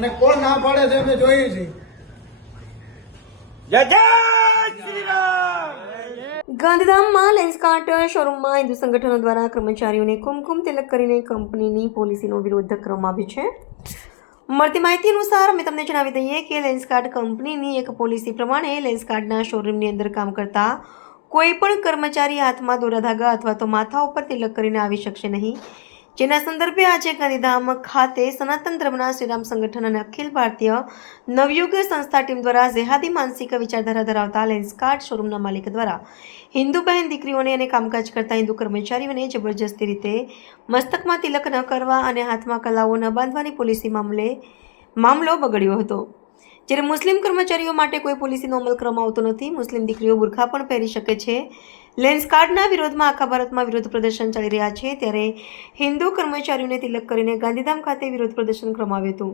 અને કોણ ના પાડે છે અમે જોઈએ છીએ. જય જય શ્રી રામ. ગાંધીધામમાં લેન્સકાર્ટ શોરૂમમાં હિન્દુ સંગઠનો દ્વારા કર્મચારીઓને કુમકુમ તિલક કરીને કંપનીની પોલિસીનો વિરોધ કરવામાં આવ્યો છે. મળતી માહિતી અનુસાર અમે તમને જણાવી દઈએ કે લેન્સકાર્ટ કંપનીની એક પોલિસી પ્રમાણે લેન્સકાર્ટના શોરૂમની અંદર કામ કરતા કોઈ પણ કર્મચારી હાથમાં દોરા ધાગા અથવા તો માથા ઉપર તિલક કરીને આવી શકશે નહીં. જેના સંદર્ભે આજે ગાંધીધામ ખાતે સનાતન ધર્મના શ્રીરામ સંગઠન અને અખિલ ભારતીય નવયુગ સંસ્થા ટીમ દ્વારા જેહાદી માનસિક વિચારધારા ધરાવતા લેન્સકાર્ટ શોરૂમના માલિક દ્વારા હિન્દુ બહેન દીકરીઓને અને કામકાજ કરતા હિન્દુ કર્મચારીઓને જબરજસ્તી રીતે મસ્તકમાં તિલક ન કરવા અને હાથમાં કલાઓ ન બાંધવાની પોલિસી મામલો બગડ્યો હતો. જ્યારે મુસ્લિમ કર્મચારીઓ માટે કોઈ પોલિસીનો અમલ કરવામાં આવતો નથી. મુસ્લિમ દીકરીઓ બુરખા પણ પહેરી શકે છે. લેન્સકાર્ટના વિરોધમાં આખા ભારતમાં વિરોધ પ્રદર્શન ચાલી રહ્યા છે, ત્યારે હિન્દુ કર્મચારીઓને તિલક કરીને ગાંધીધામ ખાતે વિરોધ પ્રદર્શન કરવામાં આવ્યું હતું.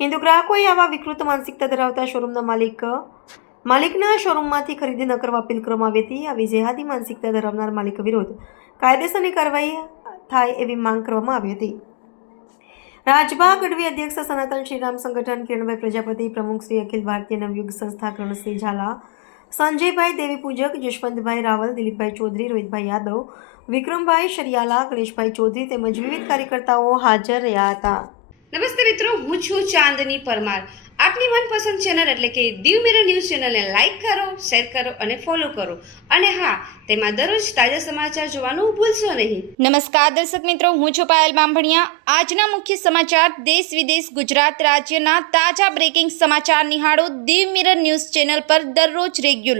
હિન્દુ ગ્રાહકોએ આવા વિકૃત માનસિકતા ધરાવતા શોરૂમના માલિકના શોરૂમમાંથી ખરીદી ન કરવા અપીલ કરવામાં આવી હતી. આવી જેહાદી માનસિકતા ધરાવનાર માલિક વિરુદ્ધ કાયદેસરની કાર્યવાહી થાય એવી માંગ કરવામાં આવી હતી. રાજભા ગઢવી અધ્યક્ષ સનાતન શ્રીરામ સંગઠન, કિરણભાઈ પ્રજાપતિ પ્રમુખ શ્રી અખિલ ભારતીય નવયુગ સંસ્થા કરણસિંહ ઝાલા, સંજયભાઈ દેવી પૂજક, જશવંતભાઈ રાવલ, દિલીપભાઈ ચૌધરી, રોહિતભાઈ યાદવ, વિક્રમભાઈ શરિયાલા, ગણેશભાઈ ચૌધરી તેમજ વિવિધ કાર્યકર્તાઓ હાજર રહ્યા હતા. નમસ્તે મિત્રો, હું છું ચાંદની પરમાર. આપની મનપસંદ ચેનલ એટલે કે દીવ મિરર ન્યૂઝ ચેનલને લાઈક કરો, શેર કરો અને ફોલો કરો. અને હા, તેમાં દરરોજ તાજા સમાચાર જોવાનું ભૂલશો નહીં. નમસ્કાર દર્શક મિત્રો, હું છું પાયલ બામભણિયા. આજના મુખ્ય સમાચાર દેશ વિદેશ ગુજરાત રાજ્યના તાજા બ્રેકિંગ સમાચાર નિહાળો દીવ મિરર ન્યૂઝ ચેનલ પર દરરોજ રેગ્યુલર.